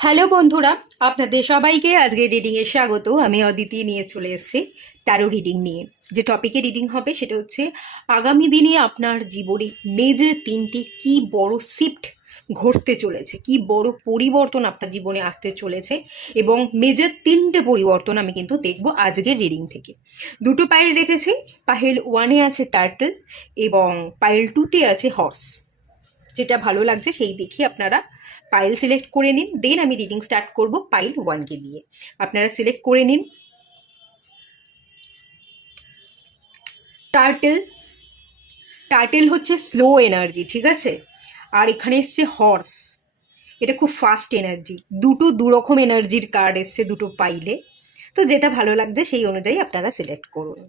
Hello বন্ধুরা, আপনাদের সবাইকে আজকে রিডিংয়ে স্বাগত। আমি অদিতি নিয়ে চলে এসেছি ট্যারো রিডিং নিয়ে। যে টপিকে রিডিং হবে সেটা হচ্ছে আগামী দিনে আপনার জীবনে মেজর তিনটি কি বড় শিফট ঘটতে চলেছে, কি বড় পরিবর্তন আপনার জীবনে আসতে চলেছে, এবং মেজর তিনটে পরিবর্তন আমি কিন্তু দেখব আজকের রিডিং থেকে। দুটো পাইল রেখেছি। পাইল ওয়ানে আছে টার্টল এবং পাইল টুতে আছে হর্স। যেটা ভালো লাগছে সেই দেখে আপনারা পাইল সিলেক্ট করে নিন। দেন আমি রিডিং স্টার্ট করব পাইল ওয়ানকে দিয়ে। আপনারা সিলেক্ট করে নিন। টার্টেল, টার্টেল হচ্ছে স্লো এনার্জি, ঠিক আছে। আর এখানে এসছে হর্স, এটা খুব ফাস্ট এনার্জি। দুটো দুরকম এনার্জির কার্ড এসছে দুটো পাইলে। তো যেটা ভালো লাগছে সেই অনুযায়ী আপনারা সিলেক্ট করুন।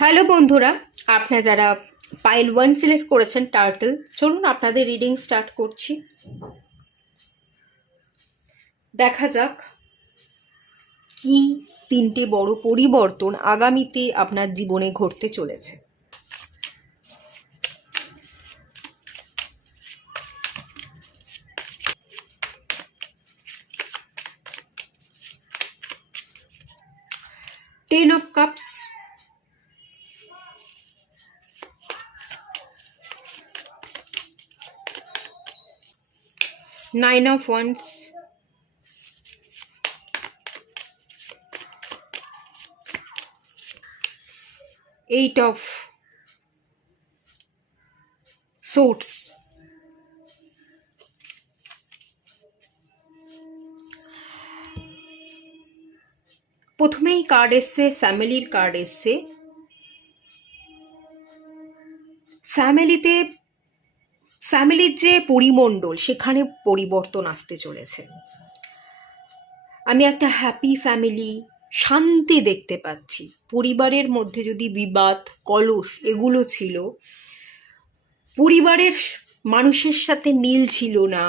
হ্যালো বন্ধুরা, আপনারা যারা পাইল ওয়ান সিলেক্ট করেছেন টার্টল, চলুন আপনাদের রিডিং স্টার্ট করছি। দেখা যাক কি তিনটে বড় পরিবর্তন আগামীতে আপনার জীবনে ঘটতে চলেছে। Ten of cups, nine of once, eight of swords, প্রথমেই কার্ড এসছে ফ্যামিলির কার্ড এসছে। ফ্যামিলির যে পরিমণ্ডল সেখানে পরিবর্তন আসতে চলেছে। আমি একটা হ্যাপি ফ্যামিলি, শান্তি দেখতে পাচ্ছি। পরিবারের মধ্যে যদি বিবাদ কলহ এগুলো ছিল, পরিবারের মানুষের সাথে মিল ছিল না,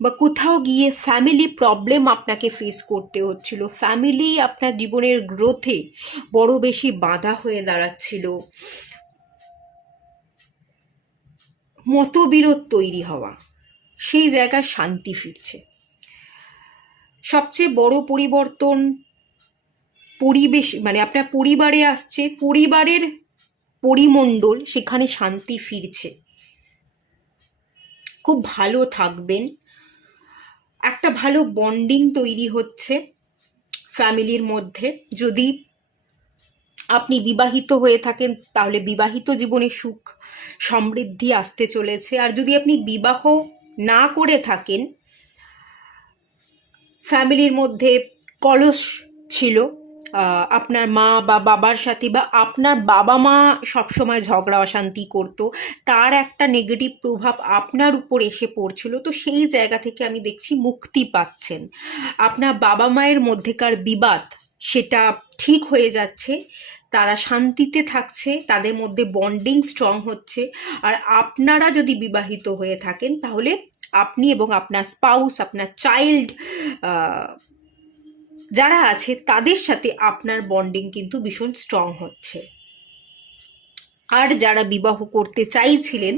বা কোথাও গিয়ে ফ্যামিলি প্রবলেম আপনাকে ফেস করতে হচ্ছিল, ফ্যামিলি আপনার জীবনের গ্রোথে বড় বেশি বাধা হয়ে দাঁড়াচ্ছিল, মতবিরোধ তৈরি হওয়া, সেই জায়গায় শান্তি ফিরছে। সবচেয়ে বড় পরিবর্তন পরিবেশ, মানে আপনার পরিবারে আসছে, পরিবারের পরিমণ্ডল সেখানে শান্তি ফিরছে। খুব ভালো থাকবেন, একটা ভালো বন্ডিং তৈরি হচ্ছে ফ্যামিলির মধ্যে। যদি আপনি বিবাহিত হয়ে থাকেন তাহলে বিবাহিত জীবনে সুখ সমৃদ্ধি আসতে চলেছে। আর যদি আপনি বিবাহ না করে থাকেন, ফ্যামিলির মধ্যে কলহ ছিল, আপনার মা বা বাবার সাথে, বা আপনার বাবা মা সবসময় ঝগড়া অশান্তি করতো, তার একটা নেগেটিভ প্রভাব আপনার উপর এসে পড়ছিল, তো সেই জায়গা থেকে আমি দেখছি মুক্তি পাচ্ছেন। আপনার বাবা মায়ের মধ্যেকার বিবাদ সেটা ঠিক হয়ে যাচ্ছে, তারা শান্তিতে থাকছে, তাদের মধ্যে বন্ডিং স্ট্রং হচ্ছে। আর আপনারা যদি বিবাহিত হয়ে থাকেন তাহলে আপনি এবং আপনার স্পাউস, আপনার চাইল্ড যারা আছে তাদের সাথে আপনার বন্ডিং কিন্তু ভীষণ স্ট্রং হচ্ছে। আর যারা বিবাহ করতে চাইছিলেন,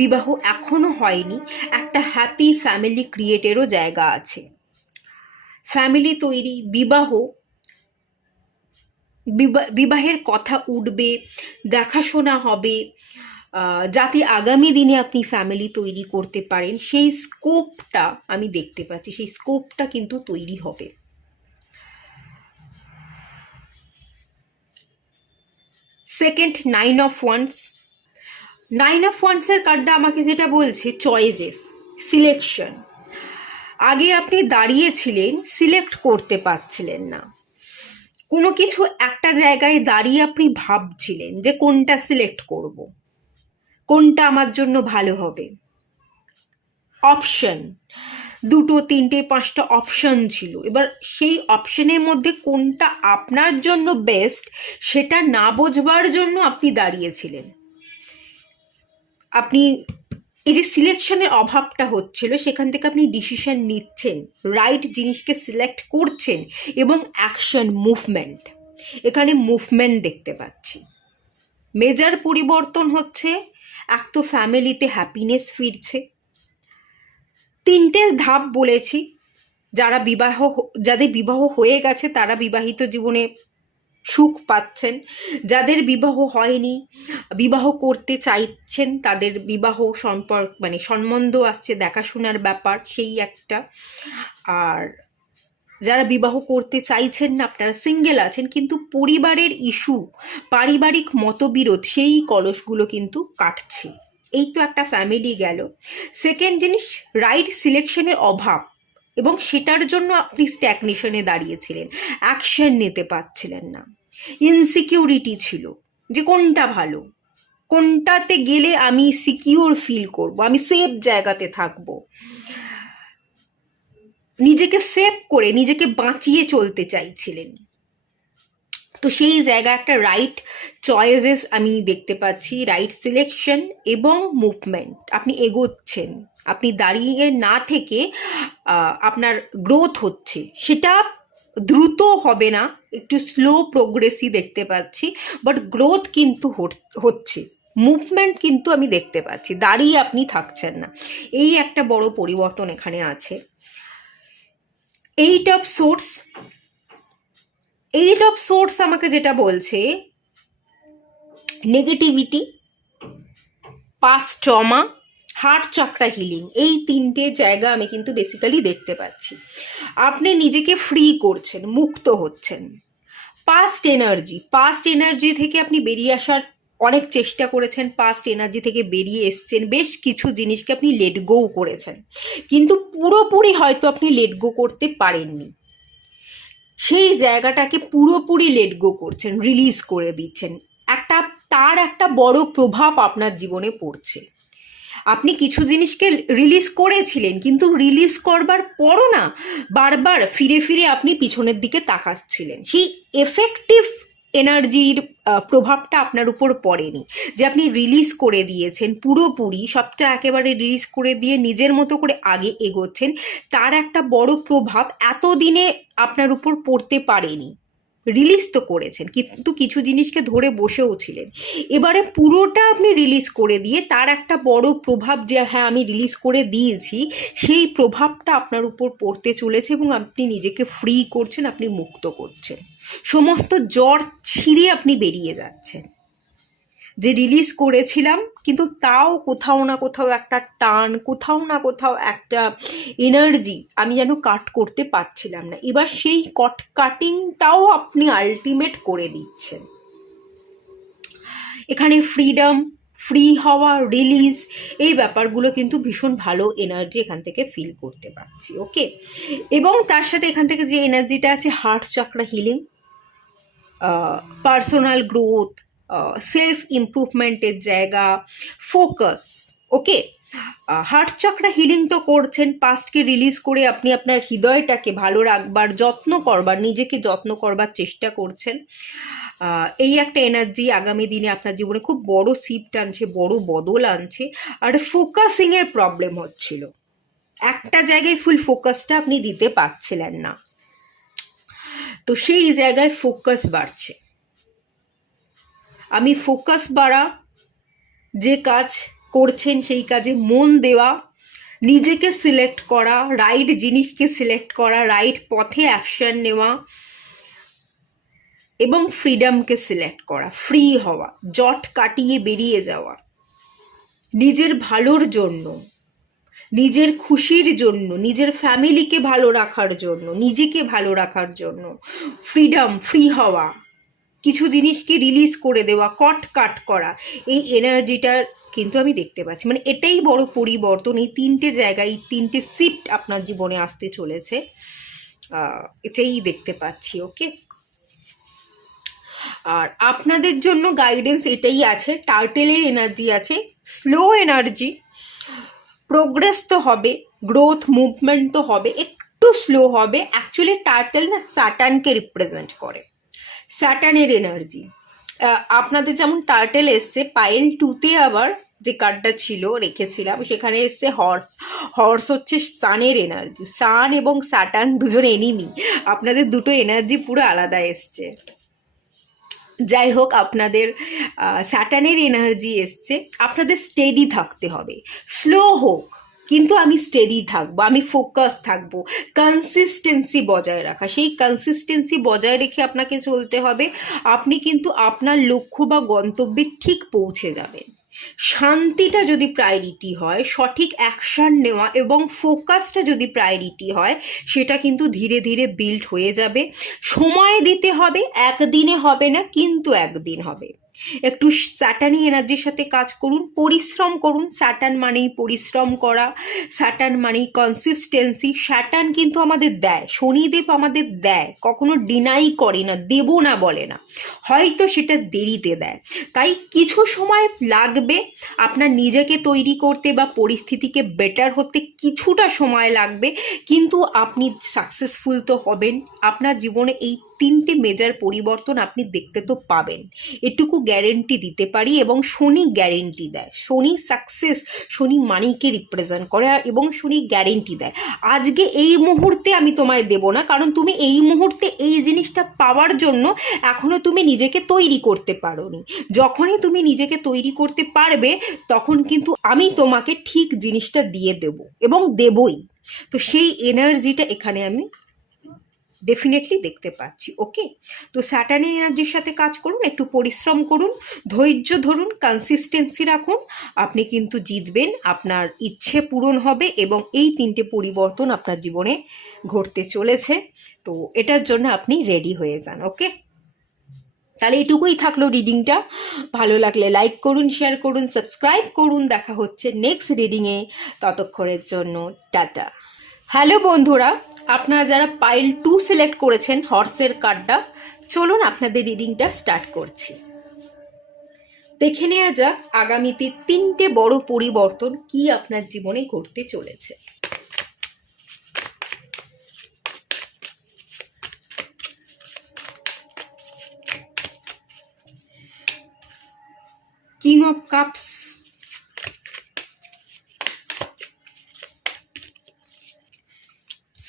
বিবাহ এখনো হয়নি, একটা হ্যাপি ফ্যামিলি ক্রিয়েটেরও জায়গা আছে। ফ্যামিলি তৈরি, বিবাহের কথা উঠবে, দেখাশোনা হবে, যাতে আগামী দিনে আপনি ফ্যামিলি তৈরি করতে পারেন, সেই স্কোপটা আমি দেখতে পাচ্ছি। সেই স্কোপটা কিন্তু তৈরি হবে। Second, nine of wands. Nine of ওয়ান্সের কার্ডটা আমাকে যেটা বলছে চয়েসেস, সিলেকশন। আগে আপনি দাঁড়িয়েছিলেন, সিলেক্ট করতে পারছিলেন না, কোনো কিছু একটা জায়গায় দাঁড়িয়ে আপনি ভাবছিলেন যে কোনটা সিলেক্ট করব, কোনটা আমার জন্য ভালো হবে। অপশন, দুটো তিনটে পাঁচটা অপশন ছিল, এবার সেই অপশনের মধ্যে কোনটা আপনার জন্য বেস্ট সেটা না বোঝবার জন্য আপনি দাঁড়িয়েছিলেন। আপনি এই যে সিলেকশনের অভাবটা হচ্ছিল, সেখান থেকে আপনি ডিসিশন নিচ্ছেন, রাইট জিনিসকে সিলেক্ট করছেন, এবং অ্যাকশন, মুভমেন্ট, এখানে মুভমেন্ট দেখতে পাচ্ছি। মেজর পরিবর্তন হচ্ছে, এক তো ফ্যামিলিতে হ্যাপিনেস ফিরছে, তিনটে ধাপ বলেছি। যাদের বিবাহ হয়ে গেছে তারা বিবাহিত জীবনে সুখ পাচ্ছেন, যাদের বিবাহ হয়নি, বিবাহ করতে চাইছেন, তাদের বিবাহ সম্পর্ক মানে সম্বন্ধ আসছে, দেখাশোনার ব্যাপার সেই একটা। আর যারা বিবাহ করতে চাইছেন না, আপনারা সিঙ্গেল আছেন, কিন্তু পরিবারের ইস্যু, পারিবারিক মতবিরোধ, সেই কলসগুলো কিন্তু কাটছে। এই তো একটা ফ্যামিলি গেল। সেকেন্ড জিনিস, রাইট সিলেকশনের অভাব, এবং সেটার জন্য আপনি স্ট্যাগনেশনে দাঁড়িয়েছিলেন, অ্যাকশন নিতে পারছিলেন না। ইনসিকিউরিটি ছিল যে কোনটা ভালো, কোনটাতে গেলে আমি সিকিউর ফিল করব, আমি সেফ জায়গাতে থাকবো, নিজেকে সেভ করে নিজেকে বাঁচিয়ে চলতে চাইছিলেন। তো সেই জায়গা একটা রাইট চয়েসেস আমি দেখতে পাচ্ছি, রাইট সিলেকশন এবং মুভমেন্ট। আপনি এগোচ্ছেন, আপনি দাঁড়িয়ে না থেকে আপনার গ্রোথ হচ্ছে। সেটা দ্রুত হবে না, একটু স্লো প্রোগ্রেসই দেখতে পাচ্ছি, বাট গ্রোথ কিন্তু হচ্ছে। মুভমেন্ট কিন্তু আমি দেখতে পাচ্ছি, দাঁড়িয়ে আপনি থাকছেন না। এই একটা বড় পরিবর্তন এখানে আছে। এইট অফ সোর্স আমাকে যেটা বলছে, negativity, past trauma, heart chakra healing, এই তিনটে জায়গা আমি কিন্তু বেসিক্যালি দেখতে পাচ্ছি। আপনি নিজেকে ফ্রি করছেন, মুক্ত হচ্ছেন। পাস্ট এনার্জি থেকে আপনি বেরিয়ে আসার অনেক চেষ্টা করেছেন, পাস্ট এনার্জি থেকে বেরিয়ে এসছেন, বেশ কিছু জিনিসকে আপনি লেট গো করেছেন, কিন্তু পুরোপুরি হয়তো আপনি লেট গো করতে পারেননি। সেই জায়গাটাকে পুরোপুরি লেট গো করছেন, রিলিজ করে দিচ্ছেন। তার একটা বড় প্রভাব আপনার জীবনে পড়ছে। আপনি কিছু জিনিসকে রিলিজ করেছিলেন, কিন্তু রিলিজ করবার পরও না বারবার ফিরে ফিরে আপনি পিছনের দিকে তাকাচ্ছিলেন। সেই এফেক্টিভ এনার্জির প্রভাবটা আপনার উপর পড়েনি, যে আপনি রিলিজ করে দিয়েছেন পুরোপুরি, সবটা একেবারে রিলিজ করে দিয়ে নিজের মতো করে আগে এগোচ্ছেন। তার একটা বড় প্রভাব এতদিনে আপনার উপর পড়তে পারেনি। রিলিজ তো করেছেন, কিন্তু কিছু জিনিসকে ধরে বসেও ছিলেন। এবারে পুরোটা আপনি রিলিজ করে দিয়ে তার একটা বড় প্রভাব, যে হ্যাঁ আমি রিলিজ করে দিয়েছি, সেই প্রভাবটা আপনার উপর পড়তে চলেছে এবং আপনি নিজেকে ফ্রি করছেন, আপনি মুক্ত করছেন। সমস্ত জ্বর ছিঁড়ে আপনি বেরিয়ে যাচ্ছেন। যে রিলিজ করেছিলাম, কিন্তু তাও কোথাও না কোথাও একটা টান, কোথাও না কোথাও একটা এনার্জি আমি যেন কাট করতে পারছিলাম না। এবার সেই কাটিংটাও আপনি আলটিমেট করে দিচ্ছেন। এখানে ফ্রিডম, ফ্রি হওয়া, রিলিজ, এই ব্যাপারগুলো কিন্তু ভীষণ ভালো এনার্জি এখান থেকে ফিল করতে পারছি। ওকে, এবং তার সাথে এখান থেকে যে এনার্জিটা আছে, heart chakra healing, personal growth, self ইমপ্রুভমেন্টের জায়গা, focus. Okay, heart chakra healing তো করছেন, পাস্টকে রিলিজ করে আপনি আপনার হৃদয়টাকে ভালো রাখবার, যত্ন করবার, নিজেকে যত্ন করবার চেষ্টা করছেন। এই একটা এনার্জি আগামী দিনে আপনার জীবনে খুব বড় শিফট আনছে, বড় বদল আনছে। আর ফোকাসিংয়ের প্রবলেম হচ্ছিল, একটা জায়গায় ফুল ফোকাসটা আপনি দিতে পারছিলেন না, তো সেই জায়গায় ফোকাস বাড়ছে। আমি ফোকাস বাড়া, যে কাজ করছেন সেই কাজে মন দেওয়া, নিজেকে সিলেক্ট করা, রাইট জিনিসকে সিলেক্ট করা, রাইট পথে অ্যাকশন নেওয়া এবং ফ্রিডমকে সিলেক্ট করা, ফ্রি হওয়া, জট কাটিয়ে বেরিয়ে যাওয়া, নিজের ভালোর জন্য, নিজের খুশির জন্য, নিজের ফ্যামিলিকে ভালো রাখার জন্য, নিজেকে ভালো রাখার জন্য, ফ্রিডম, ফ্রি হওয়া, কিছু জিনিসকে রিলিজ করে দেওয়া, কাট করা, এই এনার্জিটার কিন্তু আমি দেখতে পাচ্ছি। মানে এটাই বড় পরিবর্তন। এই তিনটে জায়গায়, এই তিনটে শিফট আপনার জীবনে আসতে চলেছে, এটাই দেখতে পাচ্ছি। ওকে, আর আপনাদের জন্য গাইডেন্স এটাই আছে, টার্টেলের এনার্জি আছে, স্লো এনার্জি, প্রোগ্রেস তো হবে, গ্রোথ মুভমেন্ট তো হবে, একটু স্লো হবে। অ্যাকচুয়ালি টার্টেল না স্যাটার্নকে রিপ্রেজেন্ট করে, স্যাটার্নের এনার্জি। আপনাদের যেমন টার্টেল এসছে, পাইল 2-তে আবার যে কার্ডটা ছিল রেখেছিলাম, সেখানে এসছে হর্স হচ্ছে সানের এনার্জি। সান এবং স্যাটার্ন দুজন এনিমি, আপনাদের দুটো এনার্জি পুরো আলাদা এসছে। যাই হোক, আপনাদের স্যাটার্নের এনার্জি এসছে, আপনাদের স্টেডি থাকতে হবে, স্লো হোক, কিন্তু আমি স্টেডি থাকবো, আমি ফোকাস থাকবো। কনসিস্টেন্সি বজায় রাখা, সেই কনসিস্টেন্সি বজায় রেখে আপনাকে চলতে হবে। আপনি কিন্তু আপনার লক্ষ্য বা গন্তব্যে ঠিক পৌঁছে যাবেন। শান্তিটা যদি প্রায়োরিটি হয়, সঠিক অ্যাকশন নেওয়া এবং ফোকাসটা যদি প্রায়োরিটি হয়, সেটা কিন্তু ধীরে ধীরে বিল্ড হয়ে যাবে। সময় দিতে হবে, একদিনে হবে না, কিন্তু একদিন হবে। একটু স্যাটার্ন এনার্জির সাথে কাজ করুন, পরিশ্রম করুন। স্যাটার্ন মানেই পরিশ্রম করা, স্যাটার্ন মানেই কনসিস্টেন্সি। স্যাটার্ন কিন্তু আমাদের দেয়, শনিদেব আমাদের দেয়, কখনো ডিনাই করে না, দেব না বলে না, হয়তো সেটা দেরিতে দেয়। তাই কিছু সময় লাগবে আপনার নিজেকে তৈরি করতে বা পরিস্থিতিকে বেটার হতে, কিছুটা সময় লাগবে, কিন্তু আপনি সাকসেসফুল তো হবেন। আপনার জীবনে এই 3টে মেজর পরিবর্তন আপনি দেখতে তো পাবেন, এটুকু গ্যারেন্টি দিতে পারি। এবং শনি গ্যারেন্টি দেয়, শনি সাকসেস, শনি মানিকে রিপ্রেজেন্ট করে এবং শনি গ্যারেন্টি দেয়। আজকে এই মুহূর্তে আমি তোমায় দেব না, কারণ তুমি এই মুহূর্তে এই জিনিসটা পাওয়ার জন্য এখনো তুমি নিজেকে তৈরি করতে পারোনি। যখনই তুমি নিজেকে তৈরি করতে পারবে, তখন কিন্তু আমি তোমাকে ঠিক জিনিসটা দিয়ে দেব এবং দেবই। তো সেই এনার্জিটা এখানে আমি ডেফিনেটলি দেখতে পাচ্ছি। ওকে, তো স্যাটার্ন এনার্জির সাথে কাজ করুন, একটু পরিশ্রম করুন, ধৈর্য ধরুন, কনসিস্টেন্সি রাখুন, আপনি কিন্তু জিতবেন, আপনার ইচ্ছে পূরণ হবে এবং এই 3টে পরিবর্তন আপনার জীবনে ঘটতে চলেছে। তো এটার জন্য আপনি রেডি হয়ে যান। ওকে, তাহলে এটুকুই থাকলো রিডিংটা। ভালো লাগলে লাইক করুন, শেয়ার করুন, সাবস্ক্রাইব করুন। দেখা হচ্ছে নেক্সট রিডিংয়ে, ততক্ষণের জন্য টাটা। হ্যালো বন্ধুরা, আপনারা যারা পাইল 2 সিলেক্ট করেছেন হর্সের কার্ডটা, চলুন আপনাদের রিডিংটা স্টার্ট করছি। দেখে নেওয়া যাক আগামীতে 3টে বড় পরিবর্তন কি আপনার জীবনে ঘটতে চলেছে। King of cups,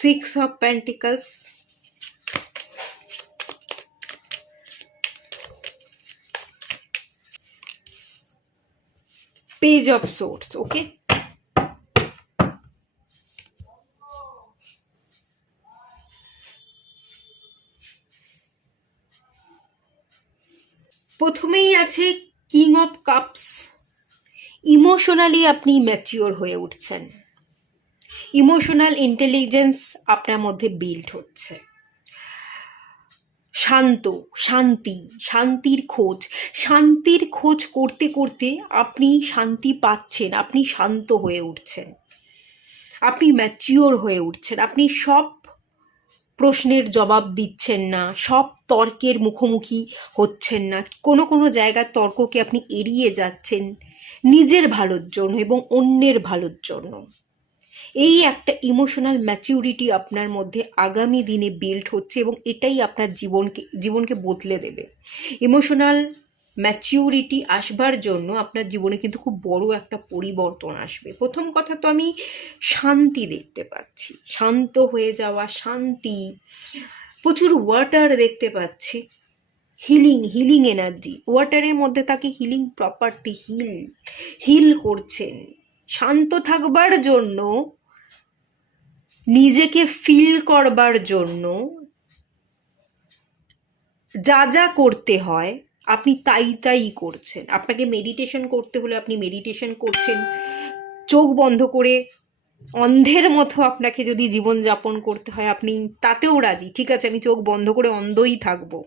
six of pentacles, page of swords. Okay, প্রথমেই আছে কিং অফ কাপস। ইমোশনালি আপনি ম্যাচিওর হয়ে উঠছেন, ইমোশনাল ইন্টেলিজেন্স আপনার মধ্যে বিল্ড হচ্ছে। শান্ত, শান্তি, শান্তির খোঁজ করতে করতে আপনি শান্তি পাচ্ছেন, আপনি শান্ত হয়ে উঠছেন, আপনি ম্যাচিওর হয়ে উঠছেন। আপনি সব প্রশ্নের জবাব দিচ্ছেন না, সব তর্কের মুখোমুখি হচ্ছেন না, কোনো কোনো জায়গার তর্ককে আপনি এড়িয়ে যাচ্ছেন নিজের ভালোর জন্য এবং অন্যের ভালোর জন্য। এই একটা ইমোশনাল ম্যাচিউরিটি আপনার মধ্যে আগামী দিনে বিল্ড হচ্ছে এবং এটাই আপনার জীবনকে বদলে দেবে। ইমোশনাল ম্যাচিউরিটি আসবার জন্য আপনার জীবনে কিন্তু খুব বড় একটা পরিবর্তন আসবে। প্রথম কথা তো আমি শান্তি দেখতে পাচ্ছি, শান্ত হয়ে যাওয়া, শান্তি, প্রচুর ওয়াটার দেখতে পাচ্ছি, হিলিং এনার্জি। ওয়াটারের মধ্যে থাকে হিলিং প্রপার্টি, হিল করছেন। শান্ত থাকবার জন্য, নিজেকে ফিল করবার জন্য যা যা করতে হয় আপনি তাই করছেন। আপনাকে মেডিটেশন করতে হলে আপনি মেডিটেশন করছেন, চোখ বন্ধ করে অন্ধের মতো আপনাকে যদি জীবনযাপন করতে হয় আপনি তাতেও রাজি। ঠিক আছে, আমি চোখ বন্ধ করে অন্ধই থাকবো।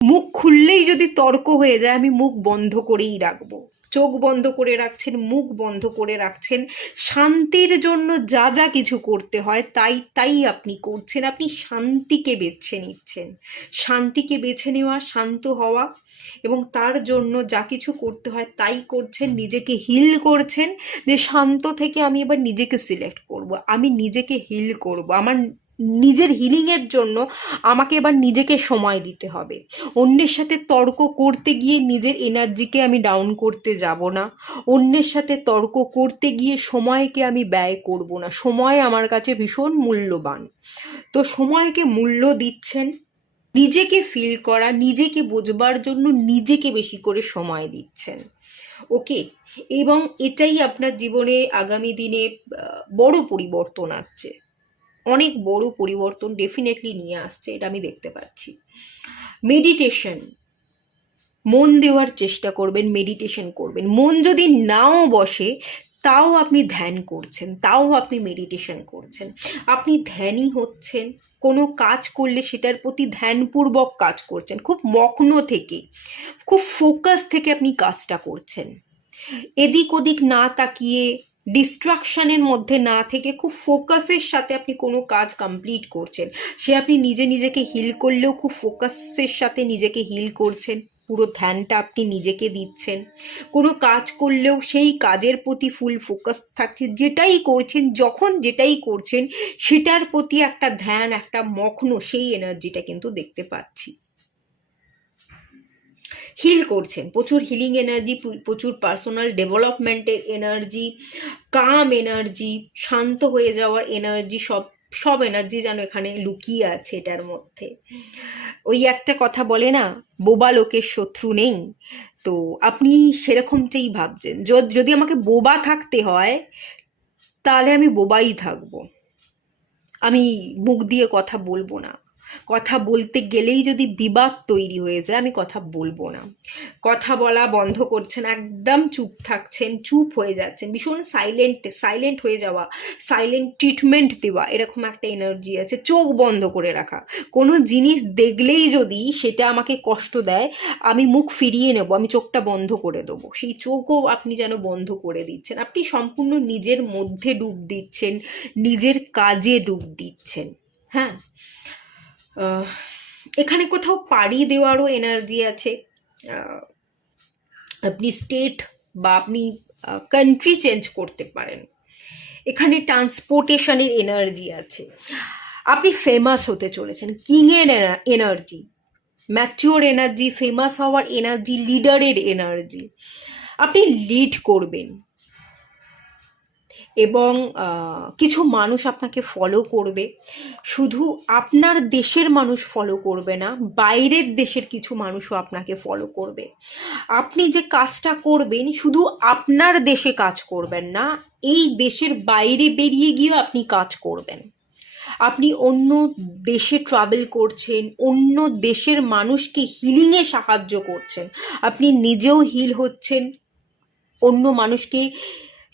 মুখ খুললেই যদি তর্ক হয়ে যায় আমি মুখ বন্ধ করেই রাখবো। চোখ বন্ধ করে রাখছেন, মুখ বন্ধ করে রাখছেন। শান্তির জন্য যা যা কিছু করতে হয় তাই আপনি করছেন। আপনি শান্তিকে বেছে নিচ্ছেন, শান্তিকে বেছে নেওয়া, শান্ত হওয়া, এবং তার জন্য যা কিছু করতে হয় তাই করছেন। নিজেকে হিল করছেন, যে শান্ত থেকে আমি এবার নিজেকে সিলেক্ট করব, আমি নিজেকে হিল করব। আমার নিজের হিলিংয়ের জন্য আমাকে এবার নিজেকে সময় দিতে হবে। অন্যের সাথে তর্ক করতে গিয়ে নিজের এনার্জিকে আমি ডাউন করতে যাব না, অন্যের সাথে তর্ক করতে গিয়ে সময়কে আমি ব্যয় করব না। সময় আমার কাছে ভীষণ মূল্যবান, তো সময়কে মূল্য দিচ্ছেন। নিজেকে ফিল করা, নিজেকে বোঝবার জন্য নিজেকে বেশি করে সময় দিচ্ছেন। ওকে, এবং এটাই আপনার জীবনে আগামী দিনে বড় পরিবর্তন আসছে, অনেক বড় পরিবর্তন ডেফিনেটলি নিয়ে আসছে, এটা আমি দেখতে পাচ্ছি। মেডিটেশন, মন দেওয়ার চেষ্টা করবেন, মেডিটেশন করবেন। মন যদি নাও বসে তাও আপনি ধ্যান করছেন, তাও আপনি মেডিটেশন করছেন, আপনি ধ্যানই হচ্ছেন। কোনো কাজ করলে সেটার প্রতি ধ্যানপূর্বক কাজ করছেন, খুব মগ্ন থেকে, খুব ফোকাস থেকে আপনি কাজটা করছেন। এদিক ওদিক না তাকিয়ে, ডিস্ট্রাকশনের মধ্যে না থেকে খুব ফোকাসের সাথে আপনি কোনো কাজ কমপ্লিট করছেন। সে আপনি নিজেকে হিল করলেও খুব ফোকাসের সাথে নিজেকে হিল করছেন, পুরো ধ্যানটা আপনি নিজেকে দিচ্ছেন। কোনো কাজ করলেও সেই কাজের প্রতি ফুল ফোকাস থাকছে, যেটাই করছেন, যখন যেটাই করছেন সেটার প্রতি একটা ধ্যান, একটা মগ্ন, সেই এনার্জিটা কিন্তু দেখতে পাচ্ছি। হিল করছেন, প্রচুর হিলিং এনার্জি, প্রচুর পার্সোনাল ডেভেলপমেন্টের এনার্জি, কাম এনার্জি, শান্ত হয়ে যাওয়ার এনার্জি, সব সব এনার্জি যেন এখানে লুকিয়ে আছে এটার মধ্যে। ওই একটা কথা বলে না, বোবা লোকের শত্রু নেই, তো আপনি সেরকমটাই ভাবছেন। যদি আমাকে বোবা থাকতে হয় তাহলে আমি বোবাই থাকবো, আমি মুখ দিয়ে কথা বলবো না। কথা বলতে গেলেই যদি বিবাদ তৈরি হয়ে যায়, আমি কথা বলবো না। কথা বলা বন্ধ করছেন, একদম চুপ থাকছেন, চুপ হয়ে যাচ্ছেন, ভীষণ সাইলেন্ট হয়ে যাওয়া, সাইলেন্ট ট্রিটমেন্ট দেওয়া, এরকম একটা এনার্জি আছে। চোখ বন্ধ করে রাখা, কোনো জিনিস দেখলেই যদি সেটা আমাকে কষ্ট দেয়, আমি মুখ ফিরিয়ে নেব, আমি চোখটা বন্ধ করে দেবো। সেই চোখও আপনি যেন বন্ধ করে দিচ্ছেন, আপনি সম্পূর্ণ নিজের মধ্যে ডুব দিচ্ছেন, নিজের কাজে ডুব দিচ্ছেন। হ্যাঁ, এখানে কোথাও পাড়ি দেওয়ারও এনার্জি আছে। আপনি স্টেট বা আপনি কান্ট্রি চেঞ্জ করতে পারেন। এখানে ট্রান্সপোর্টেশনের এনার্জি আছে। আপনি ফেমাস হতে চলেছেন, কিংয়ের এনার্জি, ম্যাচিওর এনার্জি, ফেমাস হওয়ার এনার্জি, লিডারের এনার্জি। আপনি লিড করবেন এবং কিছু মানুষ আপনাকে ফলো করবে। শুধু আপনার দেশের মানুষ ফলো করবে না, বাইরের দেশের কিছু মানুষও আপনাকে ফলো করবে। আপনি যে কাজটা করবেন শুধু আপনার দেশে কাজ করবেন না, এই দেশের বাইরে বেরিয়ে গিয়ে আপনি কাজ করবেন। আপনি অন্য দেশে ট্রাভেল করছেন, অন্য দেশের মানুষকে হিলিংয়ে সাহায্য করছেন, আপনি নিজেও হিল হচ্ছেন, অন্য মানুষকে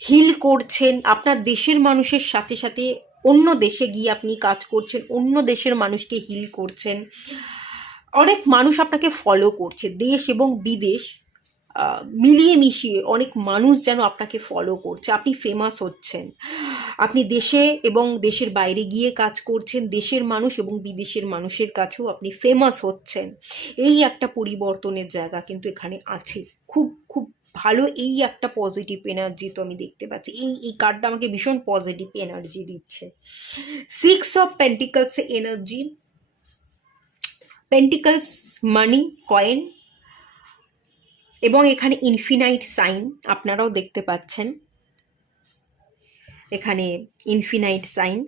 হিল করছেন। আপনার দেশের মানুষের সাথে সাথে অন্য দেশে গিয়ে আপনি কাজ করছেন, অন্য দেশের মানুষকে হিল করছেন। অনেক মানুষ আপনাকে ফলো করছে, দেশ এবং বিদেশ মিলিয়ে মিশিয়ে অনেক মানুষ যেন আপনাকে ফলো করছে। আপনি ফেমাস হচ্ছেন, আপনি দেশে এবং দেশের বাইরে গিয়ে কাজ করছেন, দেশের মানুষ এবং বিদেশের মানুষের কাছেও আপনি ফেমাস হচ্ছেন। এই একটা পরিবর্তনের জায়গা কিন্তু এখানে আছে, খুব খুব ভালো। এই একটা পজিটিভ এনার্জি তো আমি দেখতে পাচ্ছি, এই কার্ডটা আমাকে ভীষণ পজিটিভ এনার্জি দিচ্ছে। 6 of pentacles energy, pentacles money, coin, এবং এখানে ইনফিনাইট সাইন আপনারাও দেখতে পাচ্ছেন। এখানে infinite sign,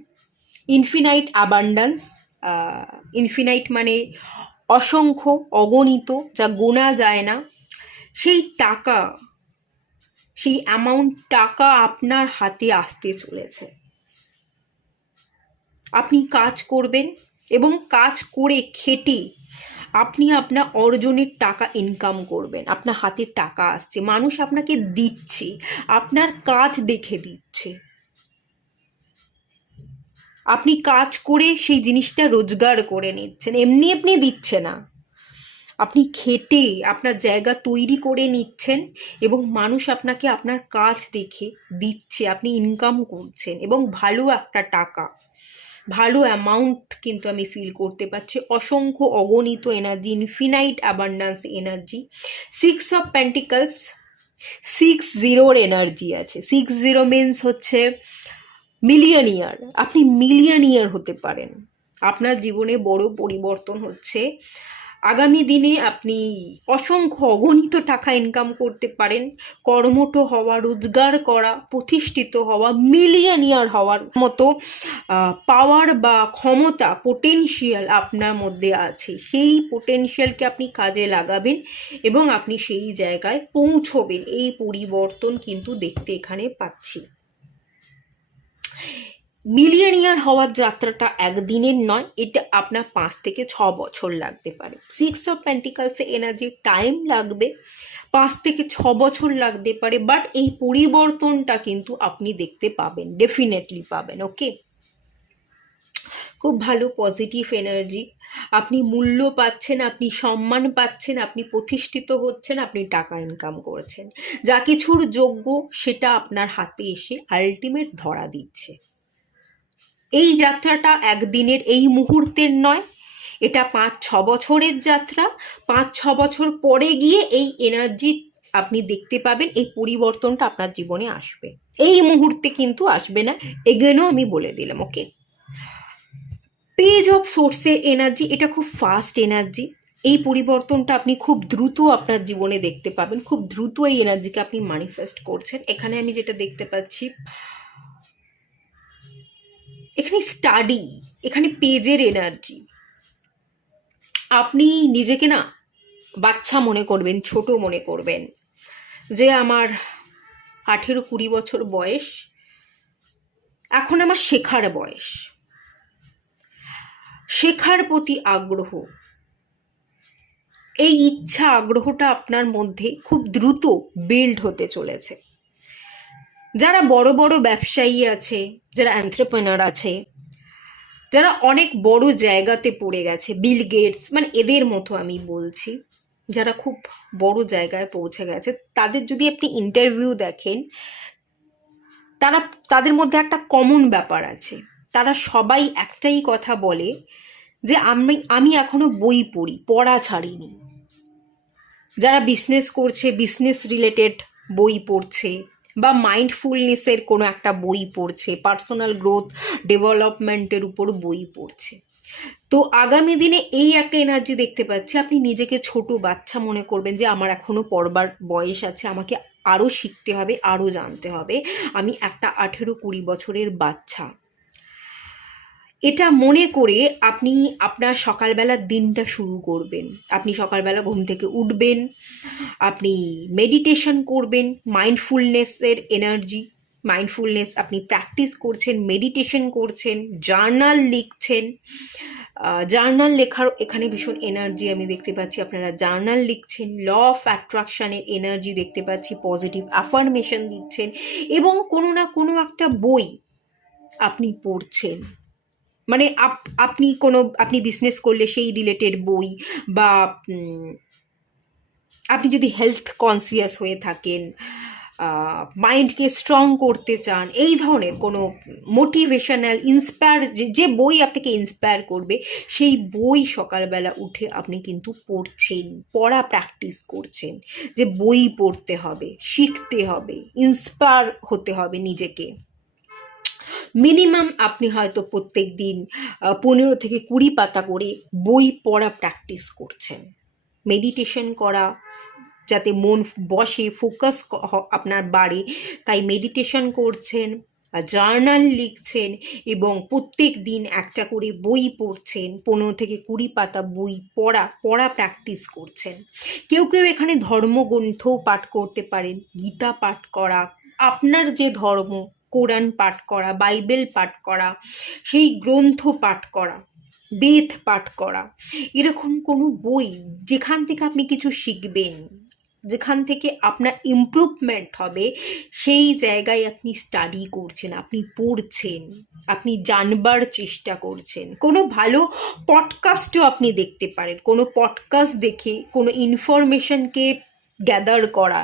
infinite abundance. Infinite মানে অসংখ্য, অগণিত, যা গোনা যায় না। সেই টাকা, সেই অ্যামাউন্ট টাকা আপনার হাতে আসতে চলেছে। আপনি কাজ করবেন এবং কাজ করে খেটে আপনি আপনার অর্জনের টাকা ইনকাম করবেন, আপনার হাতে টাকা আসছে, মানুষ আপনাকে দিচ্ছে, আপনার কাজ দেখে দিচ্ছে। আপনি কাজ করে সেই জিনিসটা রোজগার করে নিচ্ছেন, এমনি আপনি দিচ্ছে না, আপনি খেটে আপনার জায়গা তৈরি করে নিচ্ছেন এবং মানুষ আপনাকে আপনার কাজ দেখে দিচ্ছে, আপনি ইনকাম করছেন এবং ভালো একটা টাকা, ভালো অ্যামাউন্ট কিন্তু আমি ফিল করতে পারছি। অসংখ্য, অগণিত energy, infinite abundance energy. 6 of pentacles, 60 energy আছে। 60 মিনস হচ্ছে মিলিয়নিয়ার, আপনি মিলিয়নিয়ার হতে পারেন। আপনার জীবনে বড় পরিবর্তন হচ্ছে, আগামী দিনে আপনি অসংখ্য অগণিত টাকা ইনকাম করতে পারেন। কর্মঠ হওয়া, রোজগার করা, প্রতিষ্ঠিত হওয়া, মিলিয়নিয়ার হওয়ার মতো পাওয়ার বা ক্ষমতা, পোটেনশিয়াল আপনার মধ্যে আছে। সেই পোটেনশিয়ালকে আপনি কাজে লাগাবেন এবং আপনি সেই জায়গায় পৌঁছবেন। এই পরিবর্তন কিন্তু দেখতে এখানে পাচ্ছি। মিলিয়নিয়ার হওয়ার যাত্রাটা একদিনের নয়, এটা আপনার 5 থেকে 6 বছর লাগতে পারে। 6 অফ পেন্টিকালসে এনার্জি টাইম লাগবে, 5 থেকে 6 বছর লাগতে পারে, বাট এই পরিবর্তনটা কিন্তু আপনি দেখতে পাবেন, ডেফিনেটলি পাবেন। ওকে, খুব ভালো পজিটিভ এনার্জি। আপনি মূল্য পাচ্ছেন, আপনি সম্মান পাচ্ছেন, আপনি প্রতিষ্ঠিত হচ্ছেন, আপনি টাকা ইনকাম করছেন। যা কিছুর যোগ্য সেটা আপনার হাতে এসে আলটিমেট ধরা দিচ্ছে। এই যাত্রাটা একদিনের, এই মুহূর্তের নয়, এটা 5-6 বছরের যাত্রা। 5-6 বছর পরে গিয়ে এই এনার্জি আপনি দেখতে পাবেন, এই পরিবর্তনটা আপনার জীবনে আসবে। এই মুহূর্তে কিন্তু আসবে না, এগেনও আমি বলে দিলাম। ওকে, পেজ অফ সোর্সের এনার্জি, এটা খুব ফাস্ট এনার্জি। এই পরিবর্তনটা আপনি খুব দ্রুত আপনার জীবনে দেখতে পাবেন, খুব দ্রুত এই এনার্জিকে আপনি ম্যানিফেস্ট করছেন। এখানে আমি যেটা দেখতে পাচ্ছি, এখানে স্টাডি, এখানে পেজের এনার্জি। আপনি নিজেকে না বাচ্চা মনে করবেন, ছোট মনে করবেন, যে আমার 18-20 বছর বয়স, এখন আমার শেখার বয়স। শেখার প্রতি আগ্রহ, এই ইচ্ছা আগ্রহটা আপনার মধ্যে খুব দ্রুত বিল্ড হতে চলেছে। যারা বড় বড় ব্যবসায়ী আছে, যারা এন্ট্রপ্রেনার আছে, যারা অনেক বড় জায়গাতে পড়ে গেছে, বিল গেটস, মানে এদের মতো আমি বলছি, যারা খুব বড় জায়গায় পৌঁছে গেছে, তাদের যদি আপনি ইন্টারভিউ দেখেন, তাদের মধ্যে একটা কমন ব্যাপার আছে। তারা সবাই একটাই কথা বলে যে আমি এখনো বই পড়ি, পড়া ছাড়িনি। যারা বিজনেস করছে, বিজনেস রিলেটেড বই পড়ছে, বা মাইন্ডফুলনেসের কোনো একটা বই পড়ছে, পার্সোনাল গ্রোথ ডেভেলপমেন্টের উপর বই পড়ছে। তো আগামী দিনে এই একটা এনার্জি দেখতে পাচ্ছি, আপনি নিজেকে ছোট বাচ্চা মনে করবেন, যে আমার এখনো পড়বার বয়স আছে, আমাকে আরও শিখতে হবে, আরও জানতে হবে, আমি একটা 18-20 বছরের বাচ্চা। এটা মনে করে আপনি আপনার সকালবেলার দিনটা শুরু করবেন। আপনি সকালবেলা ঘুম থেকে উঠবেন, আপনি মেডিটেশন করবেন, মাইন্ডফুলনেসের এনার্জি, মাইন্ডফুলনেস আপনি প্র্যাকটিস করছেন, মেডিটেশন করছেন, জার্নাল লিখছেন। জার্নাল লেখার এখানে ভীষণ এনার্জি আমি দেখতে পাচ্ছি, আপনারা জার্নাল লিখছেন, ল অফ অ্যাট্রাকশানের এনার্জি দেখতে পাচ্ছি, পজিটিভ অ্যাফার্মেশন দিচ্ছেন, এবং কোনো না কোনো একটা বই আপনি পড়ছেন। মানে আপনি বিজনেস করলে সেই রিলেটেড বই, বা আপনি যদি হেলথ কনসিয়াস হয়ে থাকেন, মাইন্ডকে স্ট্রং করতে চান, এই ধরনের কোনো মোটিভেশনাল ইন্সপায়ার, যে বই আপনাকে ইন্সপায়ার করবে, সেই বই সকালবেলা উঠে আপনি কিন্তু পড়ছেন, পড়া প্র্যাকটিস করছেন, যে বই পড়তে হবে, শিখতে হবে, ইন্সপায়ার হতে হবে নিজেকে। মিনিমাম আপনি হয়তো প্রত্যেক দিন 15-20 পাতা করে বই পড়া প্র্যাকটিস করছেন। মেডিটেশন করা, যাতে মন বসে, ফোকাস আপনার বাড়ে, তাই মেডিটেশন করছেন, জার্নাল লিখছেন, এবং প্রত্যেক দিন একটা করে বই পড়ছেন, 15-20 পাতা বই পড়া প্র্যাকটিস করছেন। কেউ কেউ এখানে ধর্মগ্রন্থও পাঠ করতে পারেন, গীতা পাঠ করা, আপনার যে ধর্ম, কোরআন পাঠ করা, বাইবেল পাঠ করা, সেই গ্রন্থ পাঠ করা, বেদ পাঠ করা, এরকম কোনো বই যেখান থেকে আপনি কিছু শিখবেন, যেখান থেকে আপনার ইমপ্রুভমেন্ট হবে, সেই জায়গায় আপনি স্টাডি করছেন, আপনি পড়ছেন, আপনি জানবার চেষ্টা করছেন। কোনো ভালো পডকাস্টও আপনি দেখতে পারেন, কোনো পডকাস্ট দেখে কোনো ইনফরমেশনকে গ্যাদার করা,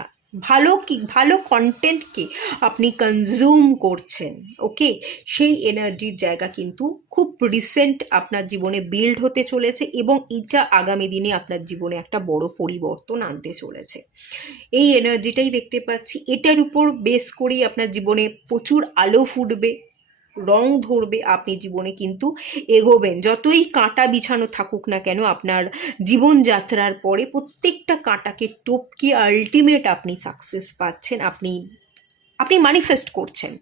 ভালো কন্টেন্টকে আপনি কনজিউম করছেন। ওকে, সেই এনার্জির জায়গা কিন্তু খুব রিসেন্ট আপনার জীবনে বিল্ড হতে চলেছে, এবং এটা আগামী দিনে আপনার জীবনে একটা বড় পরিবর্তন আনতে চলেছে। এই এনার্জিটাই দেখতে পাচ্ছি। এটার উপর বেস করেই আপনার জীবনে প্রচুর আলো ফুটবে, রং ধরবে, আপনি জীবনে কিন্তু এগোবেন। যতই কাঁটা বিছানো থাকুক না কেন আপনার জীবনযাত্রার পরে, প্রত্যেকটা কাঁটাকে টপকে আলটিমেট আপনি সাকসেস পাচ্ছেন, আপনি আপনি ম্যানিফেস্ট করছেন।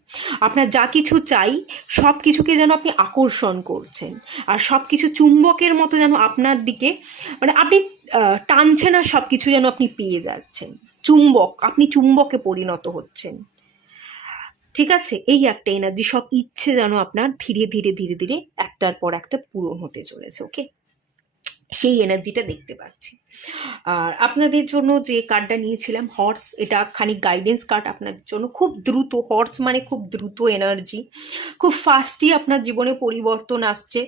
আপনার যা কিছু চাই সব কিছুকে যেন আপনি আকর্ষণ করছেন, আর সব কিছু চুম্বকের মতো যেন আপনার দিকে, মানে আপনি টানছেন আর সব কিছু যেন আপনি পেয়ে যাচ্ছেন। চুম্বক, আপনি চুম্বকে পরিণত হচ্ছেন। ঠিক আছে, এই একটা এনার্জি, সব ইচ্ছে যেন আপনার ধীরে ধীরে ধীরে ধীরে একটার পর একটা পূরণ হতে চলেছে। ওকে, সেই এনার্জিটা দেখতে পাচ্ছি। আর আপনাদের জন্য যে কার্ডটা নিয়েছিলাম হর্স, এটা খানিক গাইডেন্স কার্ড আপনাদের জন্য। খুব দ্রুত, হর্স মানে খুব দ্রুত এনার্জি, খুব ফাস্টই আপনার জীবনে পরিবর্তন আসছে।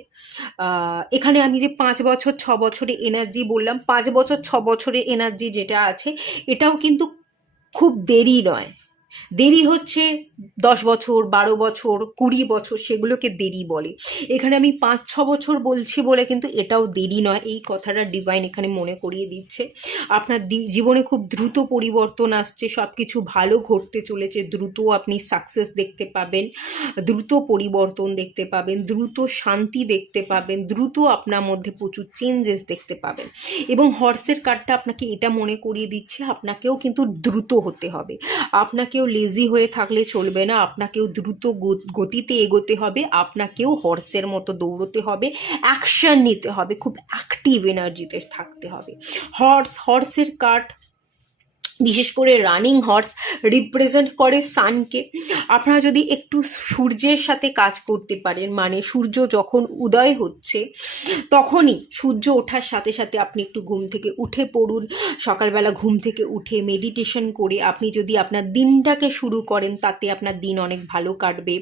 এখানে আমি যে 5 বছর 6 বছরের এনার্জি বললাম, 5 বছর 6 বছরের এনার্জি যেটা আছে, এটাও কিন্তু খুব দেরি নয়। দেরি হচ্ছে 10 বছর, 12 বছর, 20 বছর, সেগুলোকে দেরি বলে। এখানে আমি 5-6 বছর বলছি বলে কিন্তু এটাও দেরি নয়, এই কথাটা ডিভাইন এখানে মনে করিয়ে দিচ্ছে। আপনার জীবনে খুব দ্রুত পরিবর্তন আসছে, সব কিছু ভালো ঘটতে চলেছে, দ্রুত আপনি সাকসেস দেখতে পাবেন, দ্রুত পরিবর্তন দেখতে পাবেন, দ্রুত শান্তি দেখতে পাবেন, দ্রুত আপনার মধ্যে প্রচুর চেঞ্জেস দেখতে পাবেন। এবং হর্সের কার্ডটা আপনাকে এটা মনে করিয়ে দিচ্ছে, আপনাকেও কিন্তু দ্রুত হতে হবে, আপনাকেও লেজি হয়ে থাকলে চলবে না, আপনাকেও দ্রুত গতিতে এগোতে হবে, আপনাকেও হর্সের মতো দৌড়তে হবে, অ্যাকশন নিতে হবে, খুব অ্যাক্টিভ এনার্জিতে থাকতে হবে। হর্সের কার্ড, বিশেষ করে রানিং হর্স, রিপ্রেজেন্ট করে সানকে। আপনারা যদি একটু সূর্যের সাথে কাজ করতে পারেন, মানে সূর্য যখন উদয় হচ্ছে তখনই, সূর্য ওঠার সাথে সাথে আপনি একটু ঘুম থেকে উঠে পড়ুন, সকালবেলা ঘুম থেকে উঠে মেডিটেশন করে আপনি যদি আপনার দিনটাকে শুরু করেন, তাতে আপনার দিন অনেক ভালো কাটবে।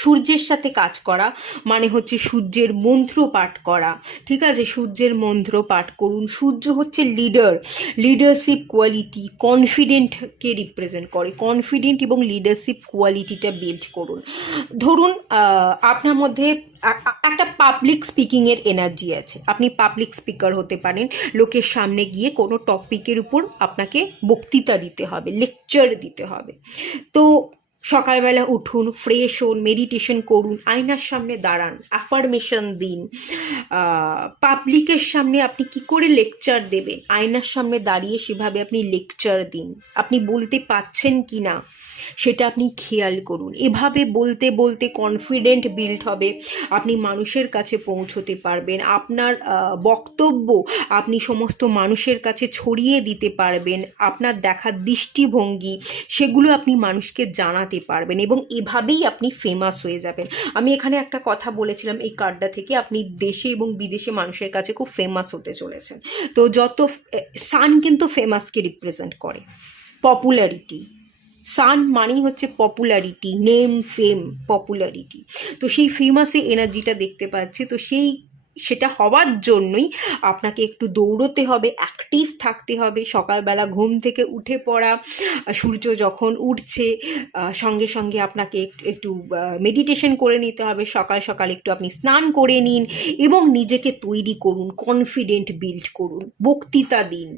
সূর্যের সাথে কাজ করা মানে হচ্ছে সূর্যের মন্ত্র পাঠ করা, ঠিক আছে, সূর্যের মন্ত্র পাঠ করুন। সূর্য হচ্ছে লিডারশিপ কোয়ালিটি, কনফিডেন্টকে রিপ্রেজেন্ট করে, কনফিডেন্ট এবং লিডারশিপ কোয়ালিটিটা বিল্ড করুন। ধরুন আপনার মধ্যে একটা পাবলিক স্পিকিংয়ের এনার্জি আছে, আপনি পাবলিক স্পিকার হতে পারেন, লোকের সামনে গিয়ে কোনো টপিকের উপর আপনাকে বক্তৃতা দিতে হবে, লেকচার দিতে হবে। তো সকালবেলা উঠুন, ফ্রেশ হন, মেডিটেশন করুন, আয়নার সামনে দাঁড়ান, অ্যাফার্মেশন দিন। পাবলিকের সামনে আপনি কি করে লেকচার দেবেন, আয়নার সামনে দাঁড়িয়ে সেভাবে আপনি লেকচার দিন, আপনি বলতে পাচ্ছেন কি না সেটা আপনি খেয়াল করুন। এভাবে বলতে বলতে কনফিডেন্ট বিল্ড হবে, আপনি মানুষের কাছে পৌঁছতে পারবেন, আপনার বক্তব্য আপনি সমস্ত মানুষের কাছে ছড়িয়ে দিতে পারবেন, আপনার দেখার দৃষ্টিভঙ্গি সেগুলো আপনি মানুষকে জানাতে পারবেন, এবং এভাবেই আপনি ফেমাস হয়ে যাবেন। আমি এখানে একটা কথা বলেছিলাম, এই কার্ডটা থেকে আপনি দেশে এবং বিদেশে মানুষের কাছে খুব ফেমাস হতে চলেছেন। তো যত সান কিন্তু ফেমাসকে রিপ্রেজেন্ট করে, পপুলারিটি। সান মানেই হচ্ছে পপুলারিটি, নেম, ফেম, পপুলারিটি। তো সেই ফেমাসে এনার্জিটা দেখতে পাচ্ছি। তো সেটা হওয়ার জন্যই আপনাকে একটু দৌড়তে হবে, অ্যাক্টিভ থাকতে হবে, সকালবেলা ঘুম থেকে উঠে পড়া, সূর্য যখন উঠছে সঙ্গে সঙ্গে আপনাকে একটু মেডিটেশন করে নিতে হবে, সকাল সকাল একটু আপনি স্নান করে নিন এবং নিজেকে তৈরি করুন, কনফিডেন্ট বিল্ড করুন, বক্তৃতা দিন,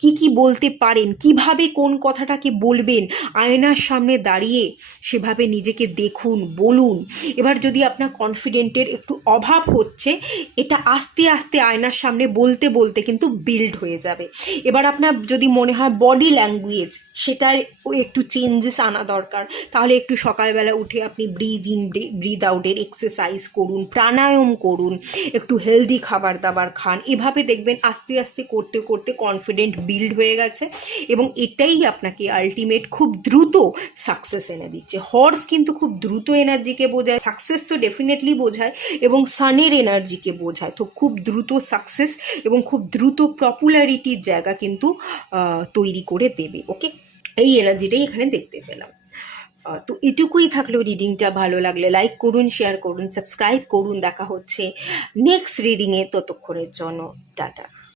কি কি বলতে পারেন, কিভাবে কোন কথাটাকে বলবেন, আয়নার সামনে দাঁড়িয়ে সেভাবে নিজেকে দেখুন, বলুন। এবার যদি আপনার কনফিডেন্টের একটু অভাব হচ্ছে, এটা আস্তে আস্তে আয়নার সামনে বলতে বলতে কিন্তু বিল্ড হয়ে যাবে। এবার আপনার যদি মনে হয় বডি ল্যাঙ্গুয়েজ সেটায় একটু চেঞ্জেস আনা দরকার, তাহলে একটু সকালবেলা উঠে আপনি ব্রিদ ইন ব্রিদ আউটের এক্সারসাইজ করুন, প্রাণায়াম করুন, একটু হেলদি খাবার দাবার খান। এভাবে দেখবেন আস্তে আস্তে করতে করতে কনফিডেন্ট বিল্ড হয়ে গেছে, এবং এটাই আপনাকে আলটিমেট খুব দ্রুত সাকসেস এনে দিচ্ছে। হর্স কিন্তু খুব দ্রুত এনার্জিকে বোঝায়, সাকসেস তো ডেফিনেটলি বোঝায়, এবং সানের এনার্জিকে বোঝায়। তো খুব দ্রুত সাকসেস এবং খুব দ্রুত পপুলারিটির জায়গা কিন্তু তৈরি করে দেবে। ওকে, এই এনার্জিটাই এখানে দেখতে পেলাম। তো এটুকুই থাকলো রিডিংটা। ভালো লাগলে লাইক করুন, শেয়ার করুন, সাবস্ক্রাইব করুন। দেখা হচ্ছে নেক্সট রিডিংয়ে, ততক্ষণের জন্য টাটা।